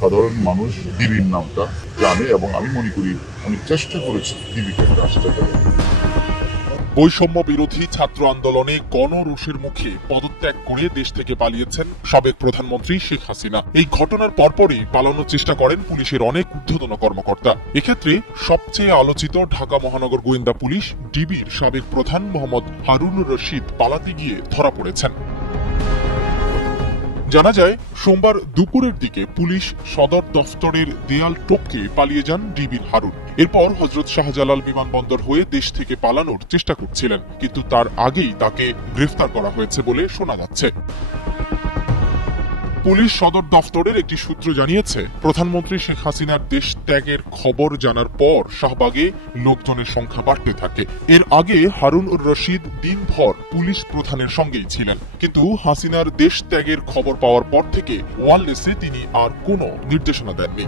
সাধারণ মানুষ ডিবির নামটা জানে, এবং আমি মনে করি আমি চেষ্টা করেছি ডিবিকে রাস্তা করার। বৈষম্য বিরোধী ছাত্র আন্দোলনে গণরোষের মুখে পদত্যাগ করে দেশ থেকে পালিয়েছেন সাবেক প্রধানমন্ত্রী শেখ হাসিনা। এই ঘটনার পরপরই পালানোর চেষ্টা করেন পুলিশের অনেক ঊর্ধ্বতন কর্মকর্তা। এক্ষেত্রে সবচেয়ে আলোচিত ঢাকা মহানগর গোয়েন্দা পুলিশ ডিবির সাবেক প্রধান মোহাম্মদ হারুনুর রশিদ পালাতে গিয়ে ধরা পড়েছেন। জানা যায়, সোমবার দুপুরের দিকে পুলিশ সদর দফতরের দেয়াল টপকে পালিয়ে যান ডিবির হারুন। এরপর হযরত শাহজালাল বিমানবন্দর হয়ে দেশ থেকে পালানোর চেষ্টা করছিলেন, কিন্তু তার আগেই তাকে গ্রেফতার করা হয়েছে বলে শোনা যাচ্ছে। পুলিশ সদর দফতরের একটি সূত্র জানিয়েছে, প্রধানমন্ত্রী শেখ হাসিনার দেশ ত্যাগের খবর জানার পর শাহবাগে লোকজনের সংখ্যা বাড়তে থাকে। এর আগে হারুন রশিদ দিনভর পুলিশ প্রধানের সঙ্গেই ছিলেন, কিন্তু হাসিনার দেশ ত্যাগের খবর পাওয়ার পর থেকে ওয়ারলেসে তিনি আর কোনো নির্দেশনা দেননি।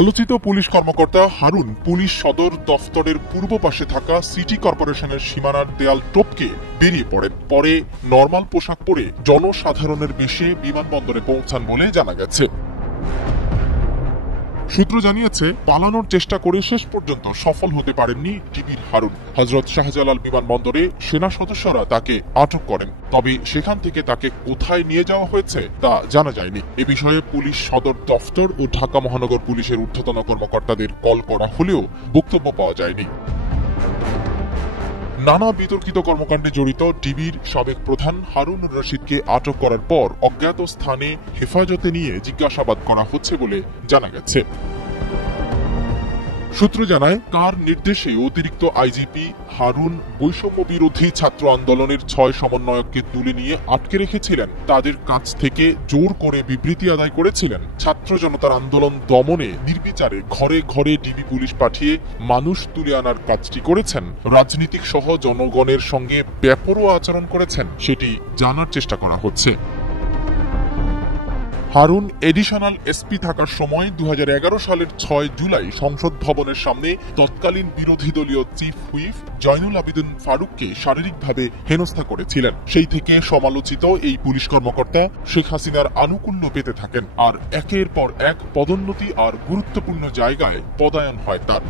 আলোচিত পুলিশ কর্মকর্তা হারুন পুলিশ সদর দফতরের পূর্ব পাশে থাকা সিটি কর্পোরেশনের সীমানার দেয়াল টপকে বেরিয়ে পড়েন। পরে নরমাল পোশাক পরে জনসাধারণের বেশে বিমানবন্দরে পৌঁছান বলে জানা গেছে। সূত্র জানিয়েছে, পালানোর চেষ্টা করে শেষ পর্যন্ত সফল হতে পারেননি ডিবির হারুন। হযরত শাহজালাল বিমানবন্দরে সেনা সদস্যরা তাকে আটক করেন, তবে সেখান থেকে তাকে কোথায় নিয়ে যাওয়া হয়েছে তা জানা যায়নি। এ বিষয়ে পুলিশ সদর দফতর ও ঢাকা মহানগর পুলিশের ঊর্ধ্বতন কর্মকর্তাদের কল করা হলেও বক্তব্য পাওয়া যায়নি। নানা বিতর্কিত কর্মকাণ্ডে জড়িত ডিবির সাবেক প্রধান হারুন রশিদকে আটক করার পর অজ্ঞাত স্থানে হেফাজতে নিয়ে জিজ্ঞাসাবাদ করা হচ্ছে বলে জানা গেছে। সূত্র জানায়, কার নির্দেশে অতিরিক্ত আইজিপি হারুন বৈষম্য বিরোধী ছাত্র আন্দোলনের 6 সমন্বয়ককে তুলে নিয়ে আটকে রেখেছিলেন, তাদের কাছ থেকে জোর করে বিবৃতি আদায় করেছিলেন, ছাত্র জনতার আন্দোলন দমনে নির্বিচারে ঘরে ঘরে ডিবি পুলিশ পাঠিয়ে মানুষ তুলে আনার কাজটি করেছেন, রাজনীতিক সহ জনগণের সঙ্গে বেপরোয়া আচরণ করেছেন, সেটি জানার চেষ্টা করা হচ্ছে। হারুন এডিশনাল এসপি থাকার সময় 2011 সালের 6 জুলাই সংসদ ভবনের সামনে তৎকালীন বিরোধী দলীয় চিফ হুইপ জয়নুল আবেদিন ফারুককে শারীরিকভাবে হেনস্থা করেছিলেন। সেই থেকে সমালোচিত এই পুলিশ কর্মকর্তা শেখ হাসিনার আনুকূল্য পেতে থাকেন, আর একের পর এক পদোন্নতি আর গুরুত্বপূর্ণ জায়গায় পদায়ন হয় তার।